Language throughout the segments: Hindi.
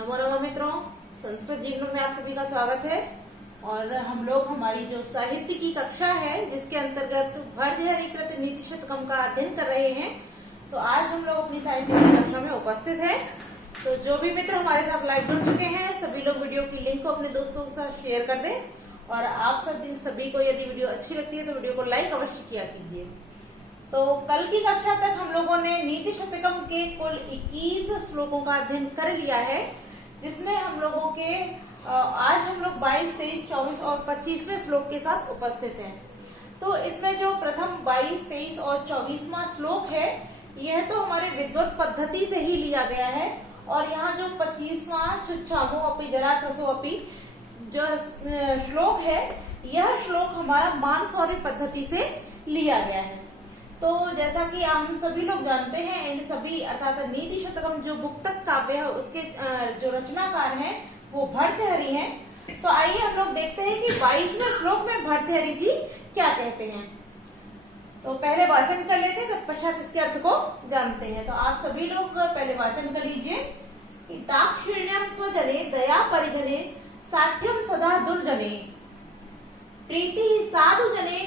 नमो नमः मित्रों, संस्कृत जीवन में आप सभी का स्वागत है। और हम लोग हमारी जो साहित्य की कक्षा है जिसके अंतर्गत भर्तृहरिकृत नीति शतकम का अध्ययन कर रहे हैं, तो आज हम लोग अपनी साहित्य की कक्षा में उपस्थित हैं। तो जो भी मित्र हमारे साथ लाइव जुड़ चुके हैं, सभी लोग वीडियो की लिंक को अपने दोस्तों के साथ शेयर कर दें। और आप सभी को यदि वीडियो अच्छी लगती है तो वीडियो को लाइक अवश्य किया कीजिए। तो कल की कक्षा तक हम लोगों ने नीति शतकम के कुल 21 श्लोकों का अध्ययन कर लिया है, जिसमें हम लोगों के आज हम लोग 22, 23, 24 और 25वें श्लोक के साथ उपस्थित हैं। तो इसमें जो प्रथम 22, 23 और 24वां श्लोक है, यह तो हमारे विद्वत पद्धति से ही लिया गया है। और यहाँ जो 25वां छुच्छामो अपि जरा क्रसो अपि जो श्लोक है, यह श्लोक हमारा मानसौर्य पद्धति से लिया गया है। तो जैसा कि हम सभी लोग जानते हैं, इन सभी अर्थात नीति शतकम जो मुक्तक काव्य है उसके जो रचनाकार हैं वो भर्तृहरि हैं। तो आइए हम लोग देखते हैं कि 22वें श्लोक में भर्तृहरि जी क्या कहते हैं। तो पहले वाचन कर लेते हैं, तत्पश्चात इसके अर्थ को जानते हैं। तो आप सभी लोग पहले वाचन कर लीजिए। दाक्षिण्यम स्वजने दया परिजने साठ्यम सदा दुर्जने प्रीति साधु जने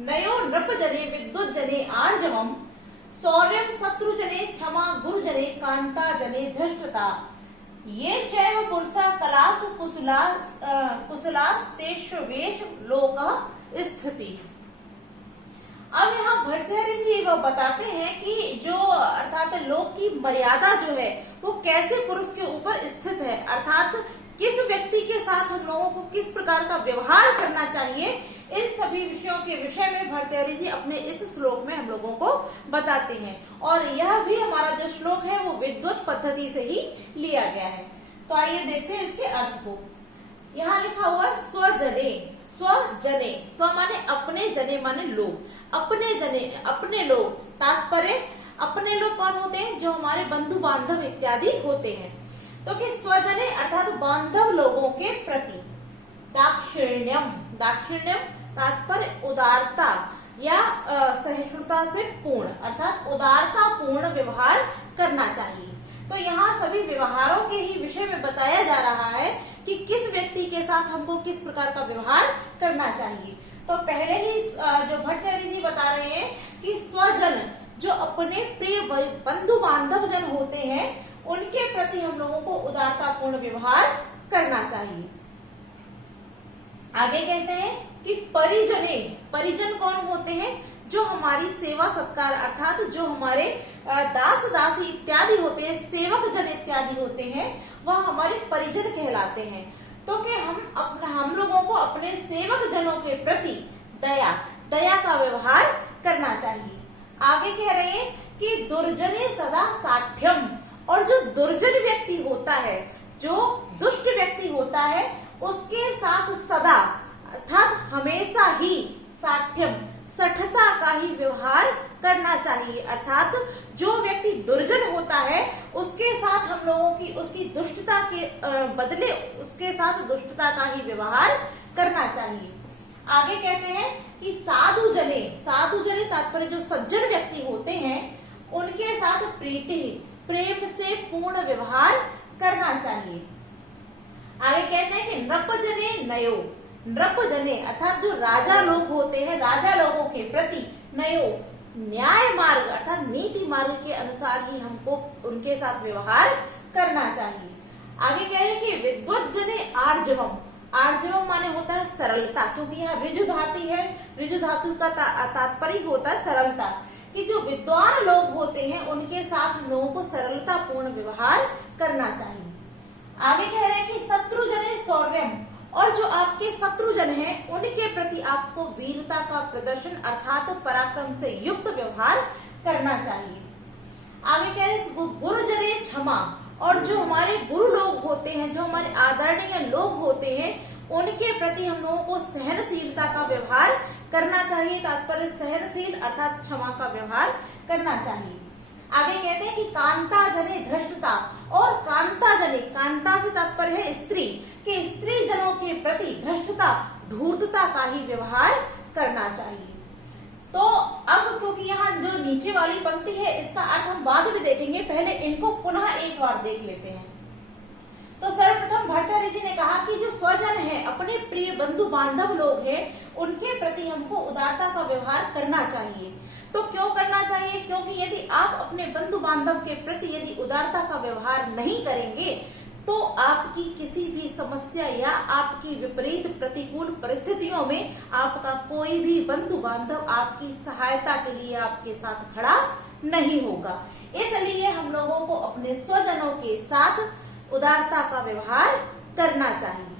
नयो नृप जने विद्युत जने आर्जवम शौर्यम शत्रु जने क्षमा गुरु जने कांता जने धृष्टता ये चैव पुरुषा कलासु कुशलास्तेष्वेश लोक स्थिति। अब यहाँ भर्तृहरि जी वो बताते हैं कि जो अर्थात लोक की मर्यादा जो है वो कैसे पुरुष के ऊपर स्थित है, अर्थात किस व्यक्ति के साथ हम लोगों को किस प्रकार का व्यवहार करना चाहिए, इन सभी विषयों के विषय में भर्तृहरि जी अपने इस श्लोक में हम लोगों को बताते हैं। और यह भी हमारा जो श्लोक है वो विद्वत पद्धति से ही लिया गया है। तो आइए देखते हैं इसके अर्थ को। यहाँ लिखा हुआ है स्वजने। स्वजने, स्व माने अपने, जने माने लोग, अपने जने अपने लोग। तात्पर्य अपने लोग कौन होते हैं? जो हमारे बंधु बांधव इत्यादि होते हैं। तो कि स्वजने अर्थात बांधव लोगों के प्रति। दाक्षिण्यम, दाक्षिण्यम तात्पर्य उदारता या सहिष्णुता से पूर्ण, अर्थात उदारता पूर्ण व्यवहार करना चाहिए। तो यहाँ सभी व्यवहारों के ही विषय में बताया जा रहा है कि किस व्यक्ति के साथ हमको किस प्रकार का व्यवहार करना चाहिए। तो पहले ही जो भर्तृहरि जी बता रहे हैं कि स्वजन जो अपने प्रिय बंधु बांधव जन होते हैं, उनके प्रति हम लोगों को उदारतापूर्ण व्यवहार करना चाहिए। आगे कहते हैं कि परिजने, परिजन कौन होते हैं? जो हमारी सेवा सत्कार अर्थात जो हमारे दास दासी इत्यादि होते हैं, सेवक जन इत्यादि होते हैं, वह हमारे परिजन कहलाते हैं। तो कि हम लोगों को अपने सेवक जनों के प्रति दया का व्यवहार करना चाहिए। आगे कह रहे हैं कि दुर्जने सदा साठ्यम, और जो दुर्जन व्यक्ति होता है, जो दुष्ट व्यक्ति होता है, उसके साथ सदा अर्थात हमेशा ही साठ्यम सठता का ही व्यवहार करना चाहिए। अर्थात जो व्यक्ति दुर्जन होता है उसके साथ हम लोगों की उसकी दुष्टता के बदले उसके साथ दुष्टता का ही व्यवहार करना चाहिए। आगे कहते हैं कि साधु जने तात्पर्य जो सज्जन व्यक्ति होते हैं उनके साथ प्रीति प्रेम से पूर्ण व्यवहार करना चाहिए। आगे कहते हैं कि नृप जने नयो, नृप जने अर्थात जो राजा लोग होते हैं, राजा लोगों के प्रति नयो न्याय मार्ग अर्थात नीति मार्ग के अनुसार ही हमको उनके साथ व्यवहार करना चाहिए। आगे कह रहे हैं कि विद्वत जने आर्जवम, आर्जवम माने होता है सरलता, क्योंकि यहाँ ऋजु धातु है, ऋजु धातु का तात्पर्य होता है सरलता, कि जो विद्वान लोग होते हैं उनके साथ हम लोगों को सरलता पूर्ण व्यवहार करना चाहिए। आगे कह रहे हैं कि शत्रु जने शौर्यम, और जो आपके शत्रुजन हैं उनके प्रति आपको वीरता का प्रदर्शन अर्थात पराक्रम से युक्त व्यवहार करना चाहिए। आगे कह रहे हैं गुरु जने क्षमा, और जो हमारे गुरु लोग होते हैं, जो हमारे आदरणीय लोग होते हैं, उनके प्रति हम लोगों को सहनशीलता का व्यवहार करना चाहिए। तात्पर्य सहनशील अर्थात क्षमा का व्यवहार करना चाहिए। आगे कहते हैं कि कांता जने धृष्टता, और कांता जने, कांता से तात्पर्य है स्त्री, के स्त्री जनों के प्रति धृष्टता धूर्तता का ही व्यवहार करना चाहिए। तो अब क्योंकि यहाँ जो नीचे वाली पंक्ति है इसका अर्थ हम बाद में देखेंगे, पहले इनको पुनः एक बार देख लेते हैं। तो सर्वप्रथम भर्तृहरि जी ने कहा कि जो स्वजन है, अपने प्रिय बंधु बांधव लोग हैं, उनके प्रति हमको उदारता का व्यवहार करना चाहिए। तो क्यों करना चाहिए? क्योंकि यदि आप अपने बंधु बांधव के प्रति यदि उदारता का व्यवहार नहीं करेंगे तो आपकी किसी भी समस्या या आपकी विपरीत प्रतिकूल परिस्थितियों में आपका कोई भी बंधु बांधव आपकी सहायता के लिए आपके साथ खड़ा नहीं होगा। इसलिए हम लोगों को अपने स्वजनों के साथ उदारता का व्यवहार करना चाहिए।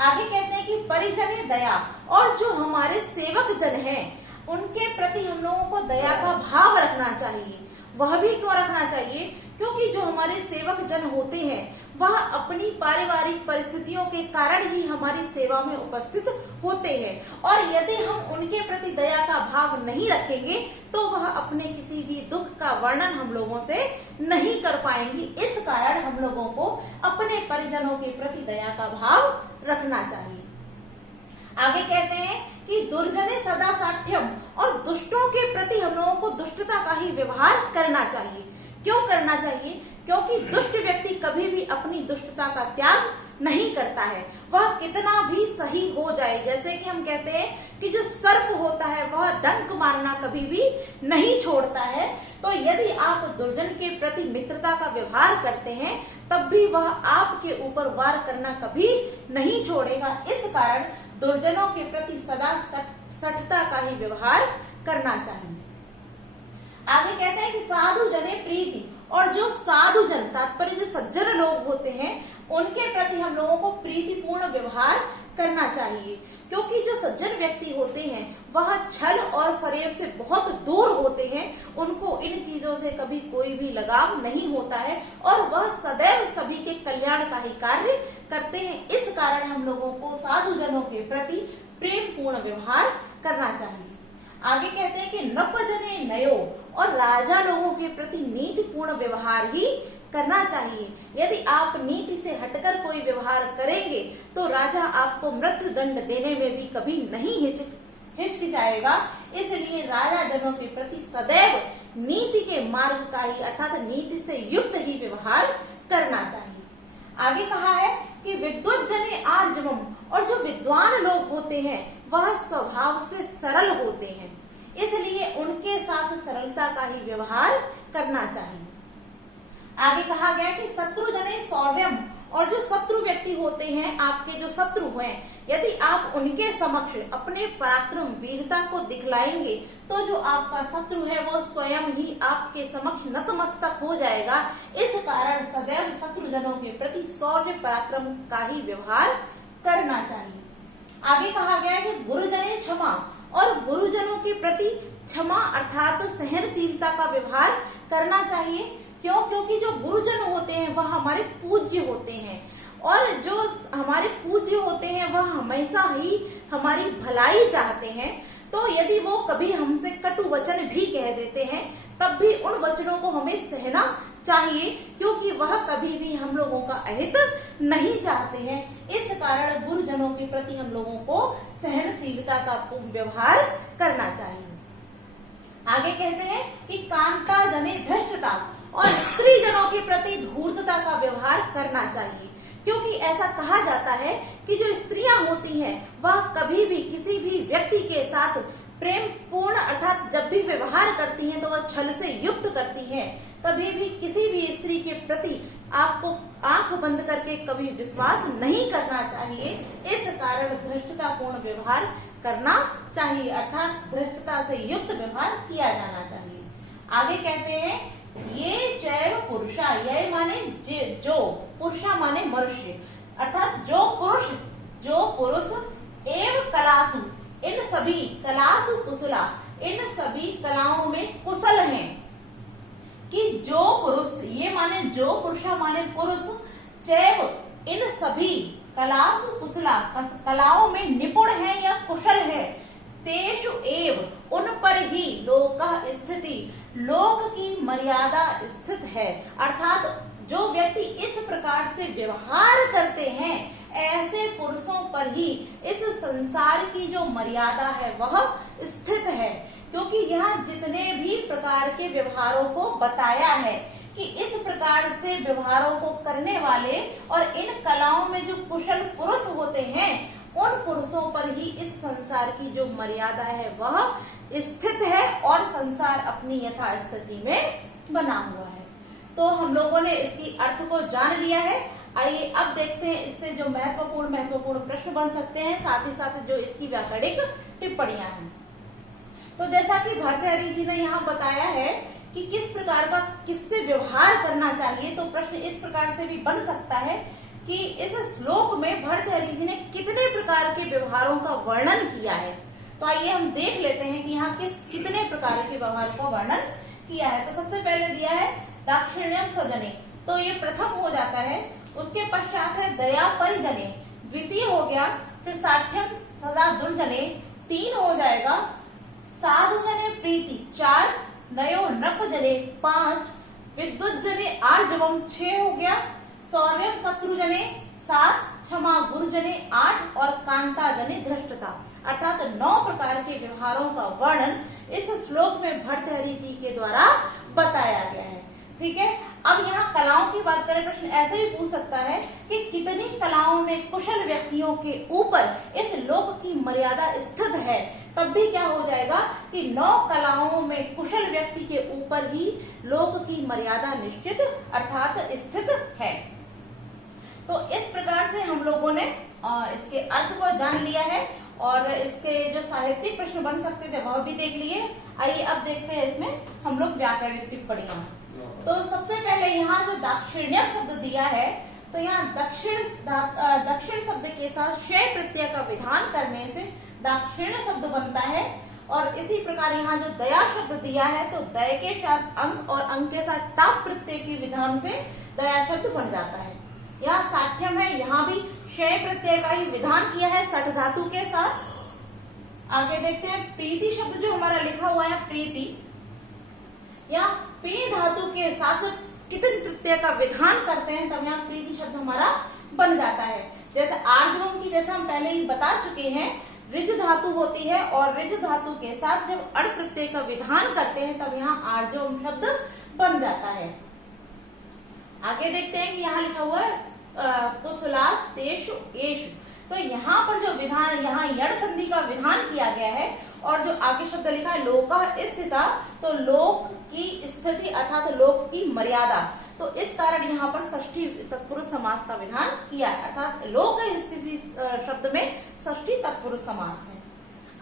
आगे कहते हैं कि परिजन दया, और जो हमारे सेवक जन हैं उनके प्रति हम लोगों को दया का भाव रखना चाहिए। वह भी क्यों रखना चाहिए? क्योंकि जो हमारे सेवक जन होते हैं वह अपनी पारिवारिक परिस्थितियों के कारण ही हमारी सेवा में उपस्थित होते हैं, और यदि हम उनके प्रति दया का भाव नहीं रखेंगे तो वह अपने किसी भी दुख का वर्णन हम लोगों से नहीं कर पाएंगी। इस कारण हम लोगों को अपने परिजनों के प्रति दया का भाव रखना चाहिए। आगे कहते हैं कि दुर्जने सदा साठ्यम, और दुष्टों के प्रति हम लोगों को दुष्टता का ही व्यवहार करना चाहिए। क्यों करना चाहिए? क्योंकि दुष्ट व्यक्ति कभी भी अपनी दुष्टता का त्याग नहीं करता है। वह कितना भी सही हो जाए, जैसे कि हम कहते हैं कि जो सर्प होता है वह डंक मारना कभी भी नहीं छोड़ता है। तो यदि आप दुर्जन के प्रति मित्रता का व्यवहार करते हैं तब भी वह आपके ऊपर वार करना कभी नहीं छोड़ेगा। इस कारण दुर्जनों के प्रति सदा सठता का ही व्यवहार करना चाहिए। आगे कहते हैं कि साधु जने प्रीति, और जो साधु जन तात्पर्य जो सज्जन लोग होते हैं उनके प्रति हम लोगों को प्रीतिपूर्ण व्यवहार करना चाहिए। क्योंकि जो सज्जन व्यक्ति होते हैं वह छल और फरेब से बहुत दूर होते हैं, उनको इन चीजों से कभी कोई भी लगाव नहीं होता है और वह सदैव सभी के कल्याण का ही कार्य करते हैं। इस कारण हम लोगों को साधु जनों के प्रति प्रेम पूर्ण व्यवहार करना चाहिए। आगे कहते हैं कि नप जने नयो, और राजा लोगों के प्रति नीति पूर्ण व्यवहार ही करना चाहिए। यदि आप नीति से हटकर कोई व्यवहार करेंगे तो राजा आपको मृत्यु दंड देने में भी कभी नहीं हिचकिचाएगा। इसलिए राजा जनों के प्रति सदैव नीति के मार्ग का ही अर्थात नीति से युक्त ही व्यवहार करना चाहिए। आगे कहा है कि विद्वत जने आर्जवम, और जो विद्वान लोग होते हैं वह स्वभाव से सरल होते हैं, इसलिए उनके साथ सरलता का ही व्यवहार करना चाहिए। आगे कहा गया कि शत्रु जने शौर्यम, और जो शत्रु व्यक्ति होते हैं आपके जो शत्रु हैं, यदि आप उनके समक्ष अपने पराक्रम वीरता को दिखलाएंगे तो जो आपका शत्रु है वो स्वयं ही आपके समक्ष नतमस्तक हो जाएगा। इस कारण सदैव शत्रुजनों के प्रति शौर्य पराक्रम का ही व्यवहार करना चाहिए। आगे कहा गया कि गुरुजने क्षमा, और गुरुजनों के प्रति क्षमा अर्थात सहनशीलता का व्यवहार करना चाहिए। क्यों? क्योंकि जो गुरुजन होते हैं वह हमारे पूज्य होते हैं, और जो हमारे पूज्य होते हैं वह हमेशा ही हमारी भलाई चाहते हैं। तो यदि वो कभी हमसे कटु वचन भी कह देते हैं तब भी उन वचनों को हमें सहना चाहिए, क्योंकि वह कभी भी हम लोगों का अहित नहीं चाहते हैं। इस कारण गुरुजनों के प्रति हम लोगों को सहनशीलता का व्यवहार करना चाहिए। आगे कहते हैं कि कांता जने धृष्टता, और स्त्री जनों के प्रति धूर्तता का व्यवहार करना चाहिए। क्योंकि ऐसा कहा जाता है कि जो स्त्रियां होती हैं वह कभी भी किसी भी व्यक्ति के साथ प्रेम पूर्ण अर्थात जब भी व्यवहार करती हैं तो वह छल से युक्त करती हैं। कभी भी किसी भी स्त्री के प्रति आपको आंख बंद करके कभी विश्वास नहीं करना चाहिए। इस कारण धृष्टतापूर्ण व्यवहार करना चाहिए, अर्थात धृष्टता से युक्त व्यवहार किया जाना चाहिए। आगे कहते हैं ये चैव पुरुषा, ये माने जो, पुरुषा माने मनुष्य, अर्थात जो पुरुष एवं कलासु, इन सभी कलासु कुशला, इन सभी कलाओं में कुशल हैं। कि जो पुरुष, ये माने जो, पुरुषा माने पुरुष, चैव इन सभी कलासु कुशला, कलाओं में निपुण है या कुशल है, तेषु एव उन पर ही लोक स्थिति, लोक की मर्यादा स्थित है। अर्थात जो व्यक्ति इस प्रकार से व्यवहार करते हैं ऐसे पुरुषों पर ही इस संसार की जो मर्यादा है वह स्थित है। क्योंकि यहाँ जितने भी प्रकार के व्यवहारों को बताया है कि इस प्रकार से व्यवहारों को करने वाले और इन कलाओं में जो कुशल पुरुष होते हैं उन पुरुषों पर ही इस संसार की जो मर्यादा है वह स्थित है और संसार अपनी यथा स्थिति में बना हुआ है। तो हम लोगों ने इसकी अर्थ को जान लिया है। आइए अब देखते हैं इससे जो महत्वपूर्ण प्रश्न बन सकते हैं, साथ ही साथ जो इसकी व्याकरणिक टिप्पणियां हैं। तो जैसा कि भर्तृहरि जी ने यहाँ बताया है कि किस प्रकार का किससे व्यवहार करना चाहिए, तो प्रश्न इस प्रकार से भी बन सकता है कि इस श्लोक में भर्तृहरि जी ने कितने प्रकार के व्यवहारों का वर्णन किया है। तो आइए हम देख लेते हैं कि यहाँ कितने प्रकार के व्यवहारों का वर्णन किया है। तो सबसे पहले दिया है दाक्षिण्यम स्वजने, तो ये प्रथम हो जाता है। उसके पश्चात है दया परिजने, द्वितीय हो गया। फिर साठ्यम सदा दुर्जने, 3 हो जाएगा। साधु जने प्रीति, 4। नयो नृप जने, 5। विद्युत जने आर्जवम, 6 हो गया। शौर्यम शत्रु जने, 7। क्षमा गुरु जने, 8। और कांता जने धृष्टता, अर्थात 9 प्रकार के व्यवहारों का वर्णन इस श्लोक में भर्तृहरि जी के द्वारा बताया गया है। ठीक है। अब यहाँ कलाओं की बात करें, प्रश्न ऐसे भी पूछ सकता है कि कितनी कलाओं में कुशल व्यक्तियों के ऊपर इस लोक की मर्यादा स्थित है, तब भी क्या हो जाएगा कि 9 कलाओं में कुशल व्यक्ति के ऊपर ही लोक की मर्यादा निश्चित अर्थात स्थित है। तो इस प्रकार से हम लोगों ने इसके अर्थ को जान लिया है और इसके जो साहित्यिक प्रश्न बन सकते थे वह भी देख लिए। आइए अब देखते हैं इसमें हम लोग व्याकरणिक टिप्पणियां। तो सबसे पहले यहाँ जो दाक्षिण्यम शब्द दिया है, तो यहाँ दक्षिण शब्द के साथ शय प्रत्यय का विधान करने से दाक्षिण्य शब्द बनता है। और इसी प्रकार यहाँ जो दया शब्द दिया है, तो दय के साथ अंग और अंग के साथ टाप प्रत्यय के विधान से दया शब्द बन जाता है। यहाँ साठ्यम है, यहाँ भी शय प्रत्यय का ही विधान किया है सठ धातु के साथ। आगे देखते हैं प्रीति शब्द जो हमारा लिखा हुआ है प्रीति, यहाँ पी धातु के साथ कितन प्रत्यय का विधान करते हैं, तब यहाँ प्रीति शब्द हमारा बन जाता है। जैसे आर्जवम की जैसा हम पहले ही बता चुके हैं, ऋज धातु होती है और ऋज धातु के साथ जब अड़ प्रत्यय का विधान करते हैं तब यहाँ आर्जवम शब्द बन जाता है। आगे देखते हैं कि यहाँ लिखा हुआ है कुशलास तेषु एषु, तो यहाँ पर जो विधान, यहाँ यड़ संधि का विधान किया गया है। और जो आगे शब्द लिखा है लोकः स्थिता, तो लोक की स्थिति अर्थात लोक की मर्यादा, तो इस कारण यहाँ पर षष्ठी तत्पुरुष समास का विधान किया है, अर्थात लोक स्थिति शब्द में षष्ठी तत्पुरुष समास है।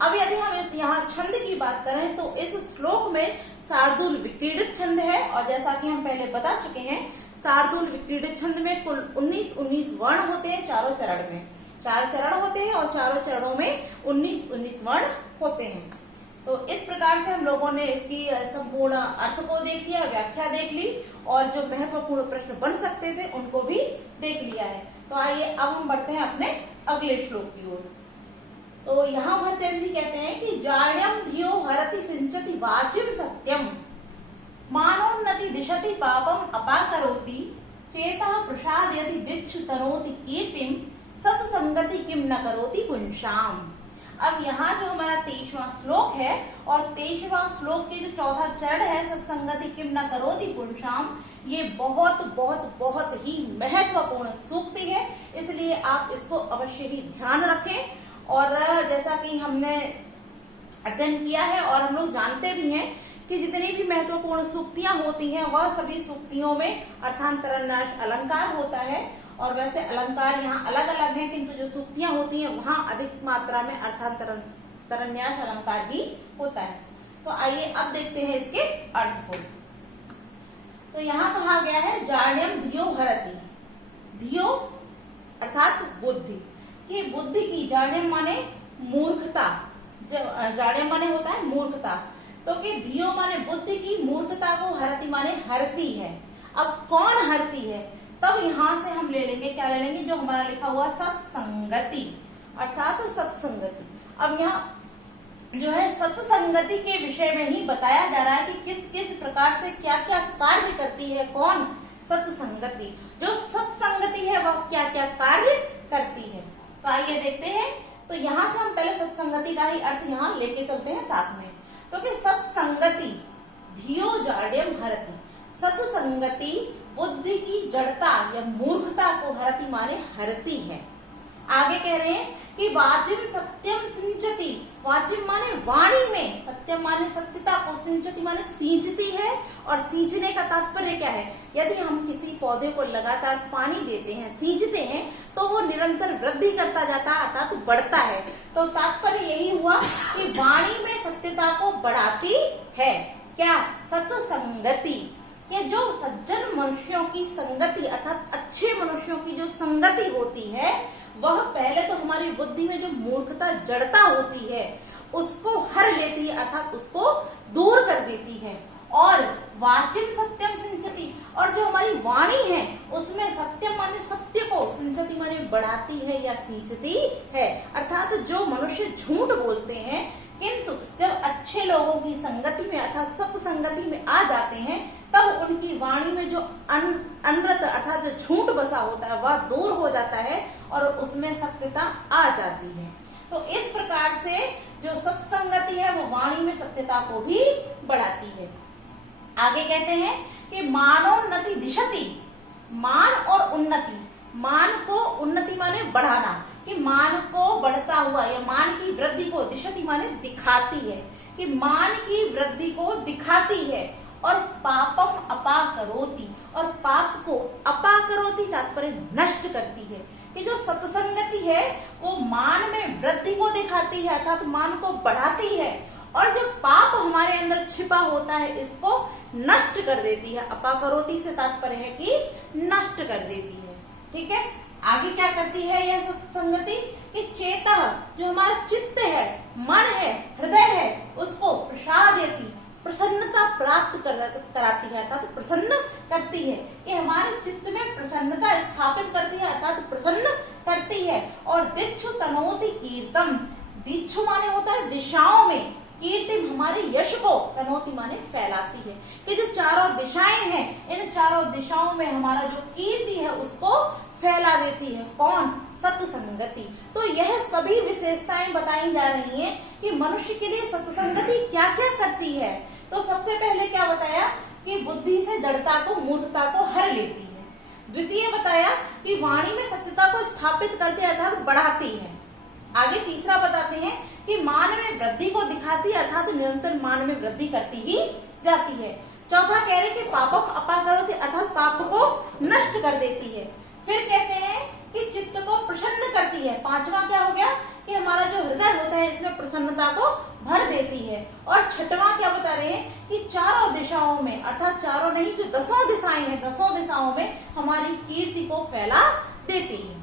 अब यदि हम इस यहाँ छंद की बात करें तो इस श्लोक में शार्दूल विक्रीडित छंद है। और जैसा कि हम पहले बता चुके हैं, शार्दूल विक्रीडित छंद में कुल 19 वर्ण होते हैं चारों चरण में। 4 चरण होते हैं और चारों चरणों में 19 वर्ण होते हैं। तो इस प्रकार से हम लोगों ने इसकी संपूर्ण अर्थ को देख लिया, व्याख्या देख ली और जो महत्वपूर्ण प्रश्न बन सकते थे उनको भी देख लिया है। तो आइए अब हम बढ़ते हैं अपने अगले श्लोक की ओर। तो यहाँ भर्तृहरि जी कहते हैं कि जाड्यम धियो हरति सिंचति वाच्यम सत्यम, मानोन्नति दिशति पापम अपाकरोति, चेतः प्रसादयति दिच्छ तनोति कीर्तिम, सत्संगति किम न करोति पुंसाम। अब यहाँ जो हमारा 23वां श्लोक है और 23वां श्लोक के जो चौथा चरण है सत्संगति किम न करोति पुंसाम, ये बहुत बहुत बहुत ही महत्वपूर्ण सूक्ति है, इसलिए आप इसको अवश्य ही ध्यान रखें। और जैसा कि हमने अध्ययन किया है और हम लोग जानते भी हैं कि जितनी भी महत्वपूर्ण सूक्तियां होती हैं वह सभी सूक्तियों में अर्थांतरन्यास अलंकार होता है। और वैसे अलंकार यहाँ अलग अलग हैं, किंतु जो सूक्तियां होती हैं वहां अधिक मात्रा में अर्थांतरन्यास अलंकार ही होता है। तो आइए अब देखते हैं इसके अर्थ को। तो यहाँ कहा गया है जाड्यम धियो हरति, धियो अर्थात बुद्धि, कि बुद्धि की, जाड्यम माने मूर्खता, जाड्यम माने होता है मूर्खता, तो कि धियो माने बुद्धि की, मूर्खता को हरति माने हरती है। अब कौन हरती है, तब यहाँ से हम ले लेंगे, क्या ले लेंगे, जो हमारा लिखा हुआ सत्संगति अर्थात सत्संगति। अब यहाँ जो है सत्संगति के विषय में ही बताया जा रहा है कि किस किस प्रकार से क्या क्या कार्य करती है, कौन सत्संगति, जो सत्संगति है वह क्या क्या कार्य करती है। तो आइए देखते हैं। तो यहाँ से हम पहले सत्संगति का ही अर्थ यहाँ लेके चलते हैं साथ में। तो कि सत्संगति धियो जाड्यम हरति, सत्संगति बुद्धि की जड़ता या मूर्खता को हरति माने हरती है। आगे कह रहे हैं कि वाचिम सत्यम सिंचती, वाचिम माने वाणी में, सत्यम माने सत्यता को, सिंचती माने सींचती है। और सींचने का तात्पर्य क्या है? यदि हम किसी पौधे को लगातार पानी देते हैं, सींचते हैं, तो वो निरंतर वृद्धि करता जाता है, अर्थात बढ़ता है। तो तात्पर्य यही हुआ कि वाणी में सत्यता को बढ़ाती है। क्या? सत्संगति, कि जो सज्जन मनुष्यों की संगति अर्थात अच्छे मनुष्यों की जो संगति होती है, वह पहले तो हमारी बुद्धि में जो मूर्खता जड़ता होती है उसको हर लेती है, अर्थात उसको दूर कर देती है। और वाचिम सत्यम सिंचती, और जो हमारी वाणी है उसमें सत्यम माने सत्य को, सिंचती माने बढ़ाती है या सींचती है। अर्थात जो मनुष्य झूठ बोलते हैं किंतु जब अच्छे लोगों की संगति में अर्थात सत्संगति में आ जाते हैं, तब उनकी वाणी में जो अनृत अर्थात जो झूठ बसा होता है वह दूर हो जाता है और उसमें सत्यता आ जाती है। तो इस प्रकार से जो सत्संगति है वो वाणी में सत्यता को भी बढ़ाती है। आगे कहते हैं कि मानोन्नति दिशति, मान और उन्नति, मान को उन्नति माने बढ़ाना, कि मान को बढ़ता हुआ या मान की वृद्धि को, दिशति माने दिखाती है, कि मान की वृद्धि को दिखाती है। और पापम अपाकरोति, और पाप को अपाकरोति तात्पर्य नष्ट करती है। कि जो सत्संगति है वो मान में वृद्धि को दिखाती है अर्थात मान को बढ़ाती है, और जो पाप हमारे अंदर छिपा होता है इसको नष्ट कर देती है। अपाकरोति से तात्पर्य है कि नष्ट कर देती है। ठीक है, आगे क्या करती है यह सत्संगति? कि चेता, जो हमारा चित्त है, मन है, हृदय है, उसको प्रसादयति, प्रसन्नता प्राप्त कराती है अर्थात प्रसन्न करती है। कि हमारे चित्त में प्रसन्नता स्थापित करती है अर्थात प्रसन्न करती है। और दिक्षु तनोति कीर्तम, दिक्षु माने होता है दिशाओं में, कीर्ति हमारे यश को, तनोति माने फैलाती है। कि जो चारों दिशाएं हैं, इन चारों दिशाओं में हमारा जो कीर्ति है उसको फैला देती है। कौन? सत्संगति। तो यह सभी विशेषताएं बताई जा रही हैं कि मनुष्य के लिए सत्संगति क्या क्या करती है। तो सबसे पहले क्या बताया? कि बुद्धि से जड़ता को, मूर्खता को हर लेती है। द्वितीय बताया कि वाणी में सत्यता को स्थापित करती है अर्थात बढ़ाती है। आगे तीसरा बताते हैं कि मान में वृद्धि को दिखाती है अर्थात निरंतर मान में वृद्धि करती ही जाती है। चौथा कह रहे कि पापम अपाकरोति अर्थात पाप को नष्ट कर देती है। फिर कहते हैं कि चित्त को प्रसन्न करती है। पांचवा क्या हो गया? कि हमारा जो हृदय होता है इसमें प्रसन्नता को भर देती है। और छठवां क्या बता रहे हैं? कि चारों दिशाओं में अर्थात चारों नहीं जो 10 दिशाएं हैं, 10 दिशाओं में हमारी कीर्ति को फैला देती है।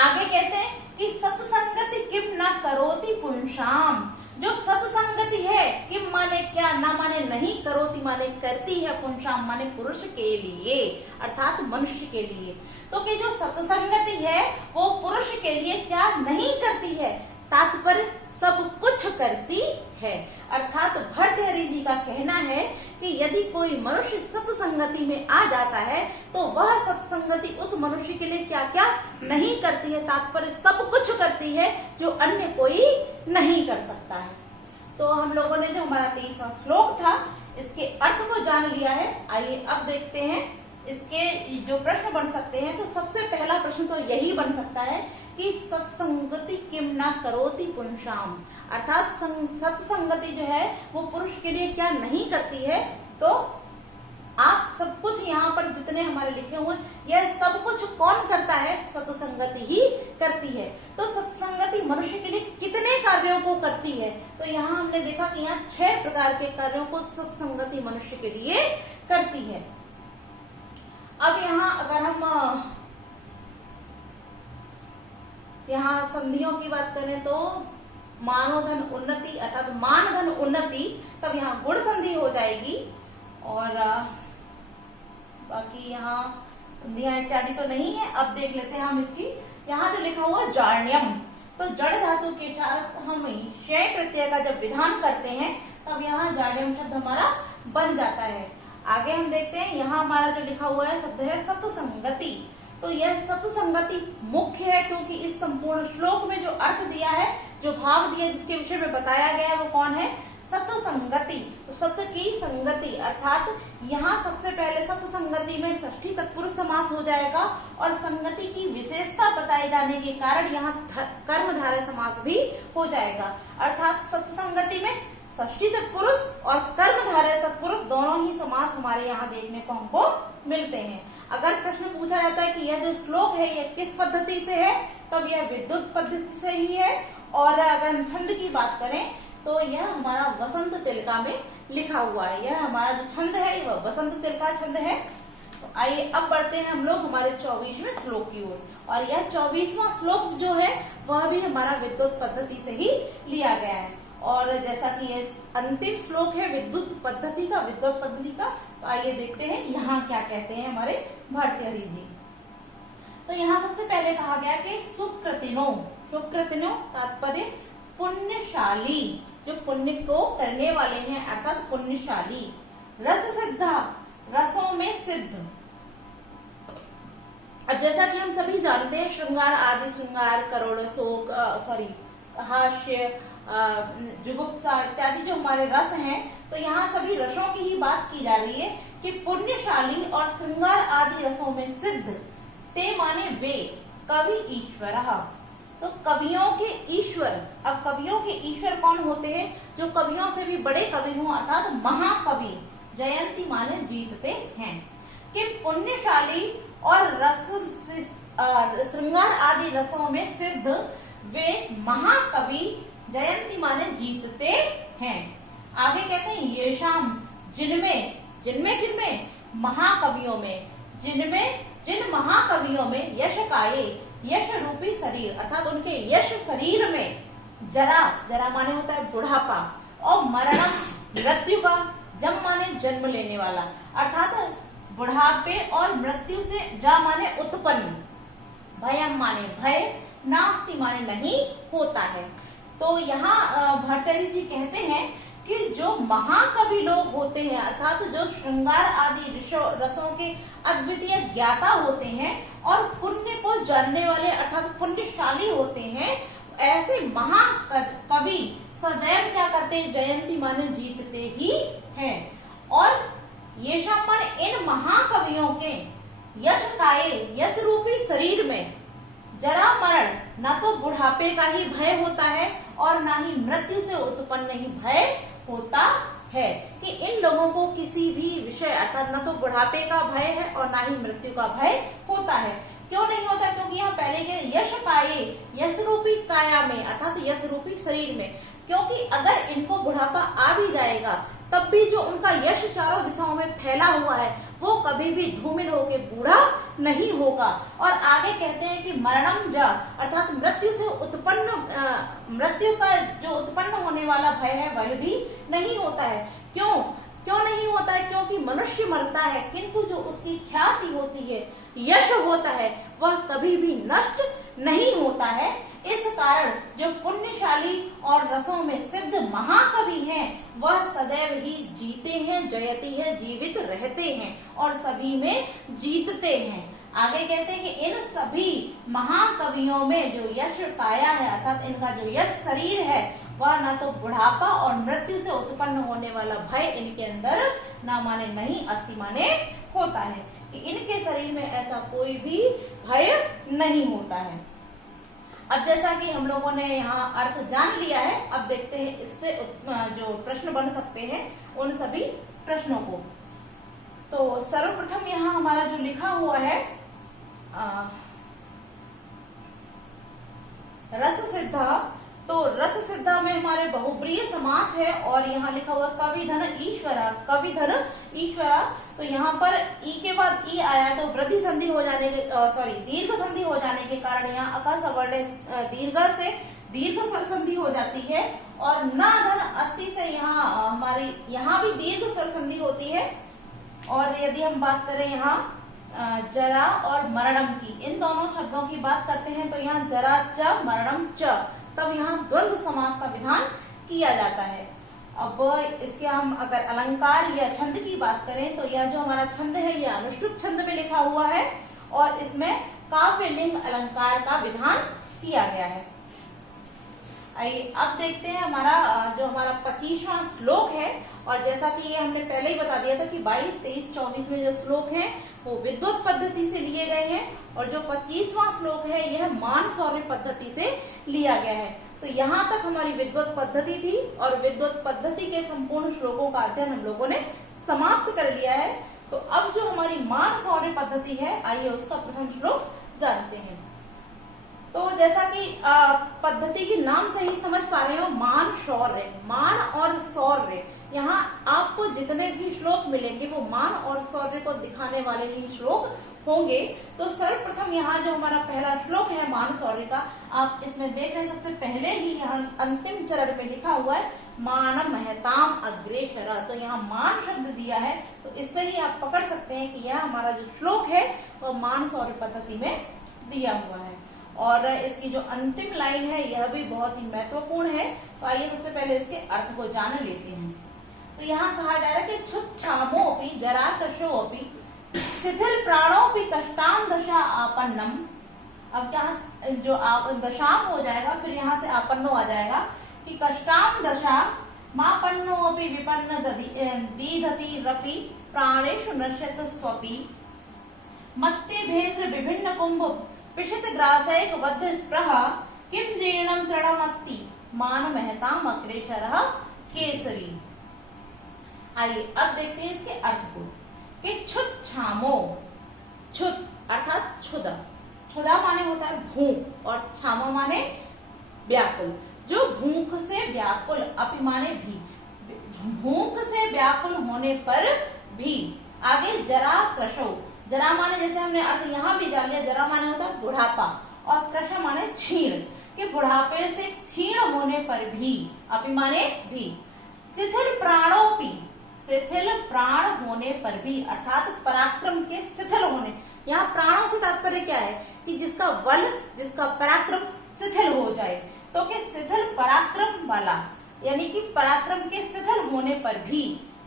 आगे कहते हैं कि सत्संगति किम न करोति पुंसाम, जो सत्संगति है, किम माने क्या, ना माने नहीं, करोति माने करती है, पुंसाम माने पुरुष के लिए अर्थात मनुष्य के लिए। तो कि जो सत्संगति है वो पुरुष के लिए क्या नहीं करती है? तात्पर्य सब कुछ करती है। अर्थात भर्तृहरि जी का कहना है कि यदि कोई मनुष्य सत्संगति में आ जाता है तो वह सत्संगति उस मनुष्य के लिए क्या क्या नहीं करती है। तात्पर्य सब कुछ करती है जो अन्य कोई नहीं कर सकता है। तो हम लोगों ने जो हमारा 23वां श्लोक था इसके अर्थ को जान लिया है। आइए अब देखते हैं इसके जो प्रश्न बन सकते हैं। तो सबसे पहला प्रश्न तो यही बन सकता है कि सत्संगति किम ना करोति पुंसाम, अर्थात सत्संगति जो है वो पुरुष के लिए क्या नहीं करती है। तो आप सब कुछ यहाँ पर जितने हमारे लिखे हुए यह सब कुछ कौन करता है? सत्संगति ही करती है। तो सत्संगति मनुष्य के लिए कितने कार्यों को करती है? तो यहाँ हमने देखा कि यहाँ 6 प्रकार के कार्यों को सत्संगति मनुष्य के लिए करती है। अब यहाँ अगर हम यहाँ संधियों की बात करें तो मानोधन उन्नति अर्थात मान धन उन्नति, तब यहाँ गुण संधि हो जाएगी। और बाकी यहाँ संधियां इत्यादि तो नहीं है। अब देख लेते हैं हम इसकी, यहाँ जो लिखा हुआ जाड्यम, तो जड़ धातु के साथ हम शय प्रत्यय का जब विधान करते हैं तब यहाँ जाड्यम शब्द हमारा बन जाता है। आगे हम देखते हैं यहाँ हमारा जो लिखा हुआ है शब्द है सत्संगति। तो यह सत्संगति मुख्य है क्योंकि इस संपूर्ण श्लोक में जो अर्थ दिया है, जो भाव दिया, जिसके विषय में बताया गया है वो कौन है? सत्संगति, तो सत की संगति अर्थात यहाँ सबसे पहले सत्संगति में षष्ठी तत्पुरुष समास हो जाएगा और संगति की विशेषता बताए जाने के कारण यहाँ कर्मधारय समास भी हो जाएगा। अर्थात सत्संगति में षष्ठी तत्पुरुष और कर्मधारय तत्पुरुष दोनों ही समास हमारे यहाँ देखने को हमको मिलते हैं। अगर प्रश्न पूछा जाता है कि यह जो श्लोक है यह किस पद्धति से है, तब यह विद्युत पद्धति से ही है। और अगर हम छंद की बात करें तो यह हमारा वसंत तिलका में लिखा हुआ है। यह हमारा जो छंद है वह वसंत तिलका छंद है। तो आइए अब बढ़ते हैं हम लोग हमारे 24वें श्लोक की ओर। और यह 24वां श्लोक जो है वह भी हमारा विद्युत पद्धति से ही लिया गया है। और जैसा कि यह अंतिम श्लोक है विद्युत पद्धति का, विद्युत पद्धति का, तो आइए देखते हैं यहाँ क्या कहते हैं हमारे भर्तृहरि जी। तो यहाँ सबसे पहले कहा गया कि सुकृतिनो, सुकृतिनो तात्पर्य पुण्यशाली, जो पुण्य को करने वाले हैं अर्थात पुण्यशाली। रस सिद्धा, रसों में सिद्ध। अब जैसा कि हम सभी जानते हैं श्रृंगार आदि, श्रृंगार, करुण, शोक, हास्य, जुगुप्सा इत्यादि जो हमारे रस हैं, तो यहाँ सभी रसों की ही बात की जा रही है कि पुण्यशाली और श्रृंगार आदि रसों में सिद्ध, ते माने वे कवि ईश्वर। तो कवियों के ईश्वर, अब कवियों के ईश्वर कौन होते हैं? जो कवियों से भी बड़े कवि हों अर्थात महाकवि। जयंती माने जीतते हैं। कि पुण्यशाली और रस श्रृंगार आदि रसों में सिद्ध वे महाकवि, जयंती माने जीतते हैं। आगे कहते हैं येषाम, जिनमें, जिनमें किनमें? महाकवियों में, जिनमें, जिन महाकवियों में यश काये, यश रूपी शरीर अर्थात उनके यश शरीर में जरा, जरा माने होता है बुढ़ापा, और मरणम मृत्यु का, जम माने जन्म लेने वाला अर्थात बुढ़ापे और मृत्यु से, जा माने उत्पन्न, भयम माने भय, नास्ति माने नहीं होता है। तो यहाँ भर्तृहरि जी कहते हैं कि जो महाकवि लोग होते हैं अर्थात जो श्रृंगार आदि रसों के अद्वितीय ज्ञाता होते हैं और पुण्य को जानने वाले अर्थात पुण्यशाली होते हैं, ऐसे महाकवि सदैव क्या करते हैं? जयंती माने जीतते ही हैं। और ये शामन इन महाकवियों के यश काये, यश रूपी शरीर में जरा मरण, न तो बुढ़ापे का ही भय होता है और ना ही मृत्यु से उत्पन्न ही भय होता है। कि इन लोगों को किसी भी विषय अर्थात न तो बुढ़ापे का भय है और ना ही मृत्यु का भय होता है। क्यों नहीं होता? क्योंकि यहाँ पहले के यश काये, यश रूपी काया में अर्थात यश रूपी शरीर में, क्योंकि अगर इनको बुढ़ापा आ भी जाएगा तब भी जो उनका यश चारों दिशाओं में फैला हुआ है वो कभी भी धूमिल होके बूढ़ा नहीं होगा। और आगे कहते हैं कि मरणम जा अर्थात मृत्यु से उत्पन्न, मृत्यु का जो उत्पन्न होने वाला भय है वह भी नहीं होता है। क्यों? क्यों नहीं होता है? क्योंकि मनुष्य मरता है किंतु जो उसकी ख्याति होती है, यश होता है, वह कभी भी नष्ट नहीं होता है। इस कारण जो पुण्यशाली और रसों में सिद्ध महाकवि हैं वह सदैव ही जीते हैं, जयती है, जीवित रहते हैं और सभी में जीतते हैं। आगे कहते हैं कि इन सभी महाकवियों में जो यश पाया है अर्थात इनका जो यश शरीर है वह ना तो बुढ़ापा और मृत्यु से उत्पन्न होने वाला भय इनके अंदर ना माने नहीं अस्ति माने होता है। कि इनके शरीर में ऐसा कोई भी भय नहीं होता है। अब जैसा कि हम लोगों ने यहाँ अर्थ जान लिया है, अब देखते हैं इससे जो प्रश्न बन सकते हैं उन सभी प्रश्नों को। तो सर्वप्रथम यहाँ हमारा जो लिखा हुआ है रस सिद्धा, तो रस सिद्धा में हमारे बहुब्रीय समास है और यहाँ लिखा हुआ कवि धन ईश्वरा, कवि धन ईश्वरा। तो यहाँ पर ई के बाद ई आया तो वृद्धि संधि हो जाने के दीर्घ संधि हो जाने के कारण यहाँ अकल सवर्ण दीर्घ से दीर्घ स्वर संधि हो जाती है। और न धन अस्थि से यहाँ हमारी यहाँ भी दीर्घ स्वर संधि होती है। और यदि हम बात करें यहाँ जरा और मरणम की, इन दोनों शब्दों की बात करते हैं तो यहाँ जरा च मरणम च, तब यहाँ द्वंद्व समास का विधान किया जाता है। अब इसके हम अगर अलंकार या छंद की बात करें तो यह जो हमारा छंद है यह अनुष्टुप छंद में लिखा हुआ है और इसमें काव्यलिंग अलंकार का विधान किया गया है। आइए अब देखते हैं हमारा जो हमारा 25वां श्लोक है। और जैसा कि ये हमने पहले ही बता दिया था कि 22, 23, 24 में जो श्लोक है वो विद्युत पद्धति से लिए गए हैं और जो 25वां श्लोक है यह मान सौर्य पद्धति से लिया गया है। तो यहाँ तक हमारी विद्युत पद्धति थी और विद्युत पद्धति के संपूर्ण श्लोकों का अध्ययन हम लोगों ने समाप्त कर लिया है। तो अब जो हमारी मान सौर्य पद्धति है, आइए उसका प्रथम श्लोक जानते हैं। तो जैसा कि पद्धति के नाम से ही समझ पा रहे हो, मान शौर्य, मान और शौर्य, यहाँ आपको जितने भी श्लोक मिलेंगे वो मान और शौर्य को दिखाने वाले ही श्लोक होंगे। तो सर्वप्रथम यहाँ जो हमारा पहला श्लोक है मान शौर्य का, आप इसमें देख रहे हैं सबसे पहले ही यहाँ अंतिम चरण में लिखा हुआ है मान महताम अग्रेसर। तो यहाँ मान शब्द दिया है, तो इससे ही आप पकड़ सकते हैं कि यह हमारा जो श्लोक है वो मान शौर्य पद्धति में दिया हुआ है। और इसकी जो अंतिम लाइन है यह भी बहुत ही महत्वपूर्ण है। तो आइए सबसे पहले इसके अर्थ को जान लेते हैं। तो यहाँ कहा जा रहा है कि क्षुच्छामोपि जराकशोपि शिथिल प्राणोपि कष्टाम दशा आपन्नम। अब क्या जो दशाम हो जाएगा, फिर यहाँ से आपन्नो आ जाएगा कि कष्टाम दशा मापन्नोपि विपन्न दीधति रपि प्राणेषु नश्यत स्वपि मत्ते भेद्र विभिन्न कुंभ पिशित ग्रासैक बद्ध स्पृह किम जीर्णम तृणमत्ति मान महताम अग्रेसरः केसरी। आइए अब देखते हैं इसके अर्थ को कि क्षुच्छामो, क्षुद अर्थात क्षुधा, क्षुधा माने होता है भूख और क्षामो माने व्याकुल। जो भूख से व्याकुल, अपि माने भी, भूख से व्याकुल होने पर भी। आगे जरा क्रशो, जरा माने जैसे हमने अर्थ यहाँ भी जान लिया, जरा माने होता है बुढ़ापा और कृश माने क्षीण, कि बुढ़ापे से क्षीण होने पर भी, अपि माने भी। शिथिल प्राणोपि, शिथिल प्राण होने पर भी अर्थात पराक्रम के शिथिल होने। यहाँ प्राणों से तात्पर्य क्या है कि जिसका बल, जिसका पराक्रम शिथिल हो जाए, तो कि शिथिल पराक्रम वाला, यानी कि पराक्रम के शिथिल होने पर भी।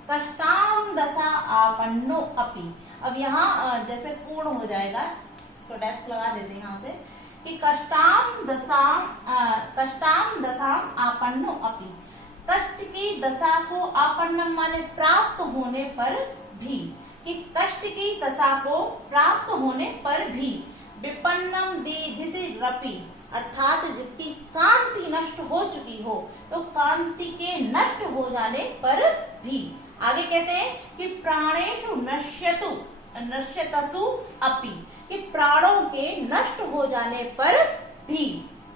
कष्टाम दशा आपन्नो अपि, अब यहाँ जैसे पूर्ण हो जाएगा, इसको डैश लगा देते हैं यहाँ से कि कष्टाम दशाम आपन्नो अपि, कष्ट की दशा को आपन्नम माने प्राप्त होने पर भी, कि कष्ट की दशा को प्राप्त होने पर भी। विपन्नम दीधिति रपि, अर्थात जिसकी कांति नष्ट हो चुकी हो, तो कांति के नष्ट हो जाने पर भी। आगे कहते हैं कि प्राणेषु नश्यतसु अपि, कि प्राणों के नष्ट हो जाने पर भी।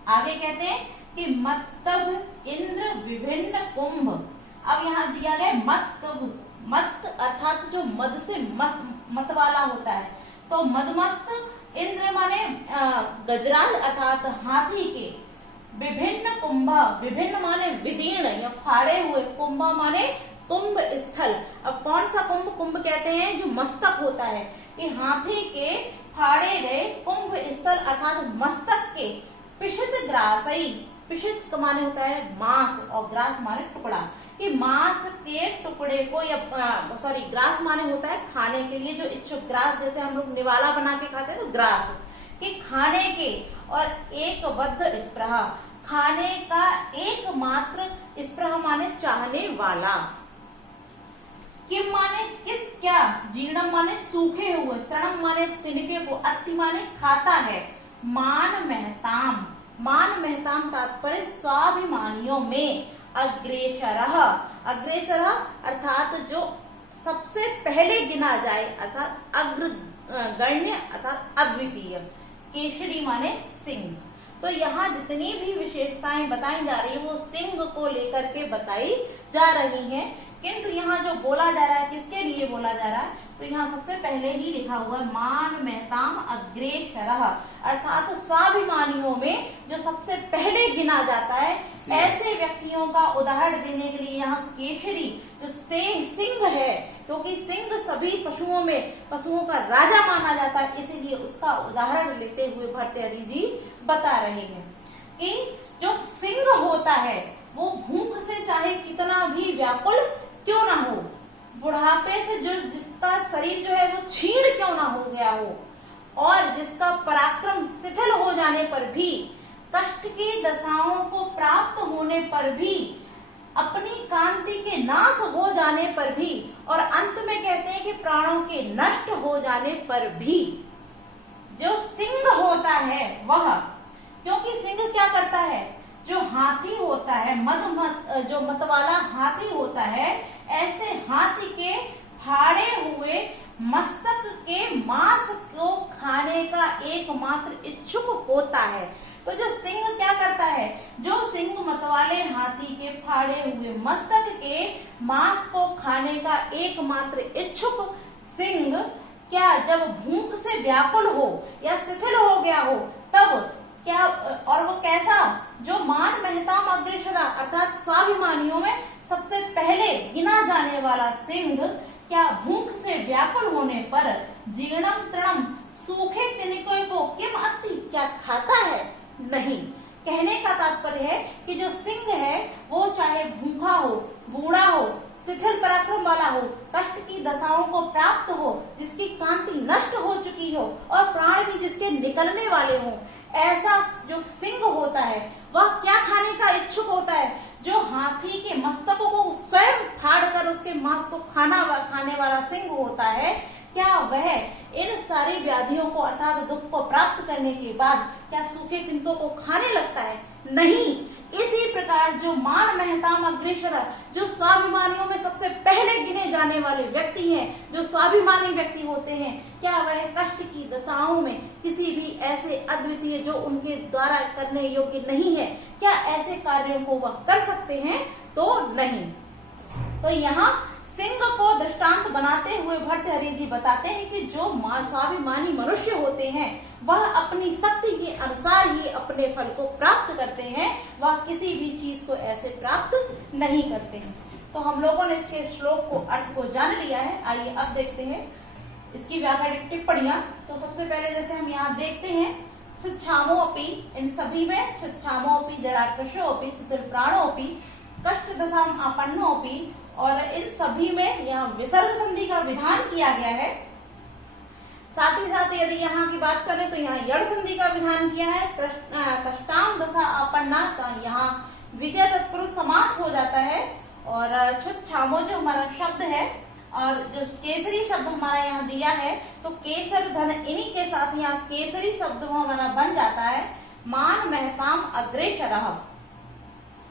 आगे कहते हैं कि मत्तभ इंद्र विभिन्न कुंभ। अब यहाँ दिया गया मत्तभ, मत अर्थात जो मद से मत वाला होता है, तो मदमस्त इंद्र माने गजराज अर्थात हाथी के, विभिन्न कुंभ, विभिन्न माने विदीर्ण या फाड़े हुए, कुंभ माने कुंभ स्थल। अब कौन सा कुंभ? कुंभ कहते हैं जो मस्तक होता है, कि हाथी के फाड़े गए कुंभ स्थल अर्थात मस्तक के। पिशित ग्रासई, पिशित माने होता है मांस और ग्रास माने टुकड़ा, कि मांस के टुकड़े को, या सॉरी ग्रास माने होता है खाने के लिए जो इच्छुक, ग्रास जैसे हम लोग निवाला बना के खाते हैं तो ग्रास, कि खाने के। और एक बद्ध स्पृहा, खाने का एकमात्र, स्पृहा माने चाहने वाला। किम माने किस, क्या, जीर्णम माने सूखे हुए, तृणम माने तिनके को, अति माने खाता है। मान महताम, मान महताम तात्पर्य स्वाभिमानियों में। अग्रेसरः, अग्रेसरः अर्थात जो सबसे पहले गिना जाए, अर्थात अग्रगण्य अर्थात अद्वितीय। केसरी माने सिंह। तो यहाँ जितनी भी विशेषताएं बताई जा रही है वो सिंह को लेकर के बताई जा रही हैं। किंतु यहाँ जो बोला जा रहा है, किसके लिए बोला जा रहा है, तो यहाँ सबसे पहले ही लिखा हुआ है मान महताम अग्रेसरः, अर्थात स्वाभिमानियों में जो सबसे पहले गिना जाता है, ऐसे व्यक्तियों का उदाहरण देने के लिए यहाँ केसरी जो सिंह है, क्योंकि सिंह सभी पशुओं में पशुओं का राजा माना जाता है, इसीलिए उसका उदाहरण लेते हुए भर्तृहरि जी बता रहे हैं कि जो सिंह होता है वो भूख से चाहे कितना भी व्याकुल क्यों ना हो, बुढ़ापे से जो जिसका शरीर जो है वो क्षीण क्यों ना हो गया हो, और जिसका पराक्रम शिथिल हो जाने पर भी कष्ट की दशाओं को प्राप्त होने पर भी, अपनी कांति के नाश हो जाने पर भी, और अंत में कहते हैं कि प्राणों के नष्ट हो जाने पर भी जो सिंह होता है वह, क्योंकि सिंह क्या करता है, जो हाथी होता है, जो मतवाला हाथी होता है, ऐसे हाथी के फाड़े हुए मस्तक के मांस को खाने का एकमात्र इच्छुक होता है। तो जो सिंह क्या करता है, जो सिंह मतवाले हाथी के फाड़े हुए मस्तक के मांस को खाने का एकमात्र इच्छुक सिंह, क्या जब भूख से व्याकुल हो या शिथिल हो गया हो तब क्या, और वो कैसा, जो मान महताम अग्रेसरा अर्थात स्वाभिमानियों में सबसे पहले गिना जाने वाला सिंह, क्या भूख से व्याकुल होने पर जीर्णम तृणम सूखे तिनकों को किम अति क्या खाता है, नहीं। कहने का तात्पर्य है कि जो सिंह है वो चाहे भूखा हो, बूढ़ा हो, शिथिल पराक्रम वाला हो, कष्ट की दशाओं को प्राप्त हो, जिसकी कांति नष्ट हो चुकी हो और प्राण भी जिसके निकलने वाले हो, ऐसा जो सिंह होता है वह क्या खाने का इच्छुक होता है, जो हाथी के मस्तकों को स्वयं फाड़ कर उसके मांस को खाने वाला सिंह होता है। क्या वह इन सारी व्याधियों को अर्थात दुख को प्राप्त करने के बाद क्या सूखे तिनकों को खाने लगता है, नहीं। इसी प्रकार जो मान महताम अग्रेसर, जो स्वाभिमानियों में सबसे पहले गिने जाने वाले व्यक्ति हैं, जो स्वाभिमानी व्यक्ति होते हैं, क्या वह कष्ट की दशाओं में किसी भी ऐसे अद्वितीय जो उनके द्वारा करने योग्य नहीं है, क्या ऐसे कार्यों को वह कर सकते हैं, तो नहीं। तो यहाँ सिंह को दृष्टांत बनाते हुए भर्तृहरि जी बताते हैं कि जो स्वाभिमानी मनुष्य होते हैं वह अपनी शक्ति के अनुसार ही अपने फल को प्राप्त करते हैं, वह किसी भी चीज को ऐसे प्राप्त नहीं करते हैं। तो हम लोगों ने इसके श्लोक को अर्थ को जान लिया है। आइए अब देखते हैं इसकी व्याकरणिक टिप्पणियां। तो सबसे पहले जैसे हम यहाँ देखते हैं, क्षुच्छामोऽपि, इन सभी में क्षुच्छामोऽपि, जराकृशोऽपि, शिथिल प्राणोऽपि, कष्ट दशाम आपन्नोऽपि, और इन सभी में यहाँ विसर्ग संधि का विधान किया गया है। साथ ही साथ यदि यहाँ की बात करें तो यहाँ यड़ संधि का विधान किया है। कष्टाम दशा आपन्ना, तो यहाँ विजय तत्पुरुष समास हो जाता है। और क्षुच्छामो जो हमारा शब्द है और जो केसरी शब्द हमारा यहाँ दिया है, तो केसर धन इन्हीं के साथ यहाँ केसरी शब्द हमारा बन जाता है, मान महताम अग्रेसरः,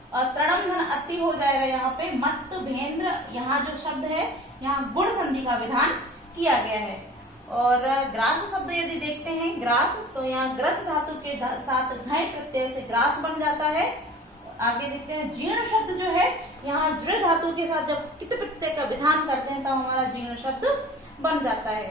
और तृणम धन अति हो जाएगा यहाँ पे, मत भेंद्र, यहाँ जो शब्द है यहाँ गुण संधि का विधान किया गया है। और ग्रास शब्द यदि देखते हैं ग्रास, तो यहाँ ग्रस धातु के साथ घय प्रत्यय से ग्रास बन जाता है। आगे देखते हैं जीर्ण शब्द जो है, यहाँ जृ धातु के साथ जब कित प्रत्यय का विधान करते हैं तो हमारा जीर्ण शब्द बन जाता है।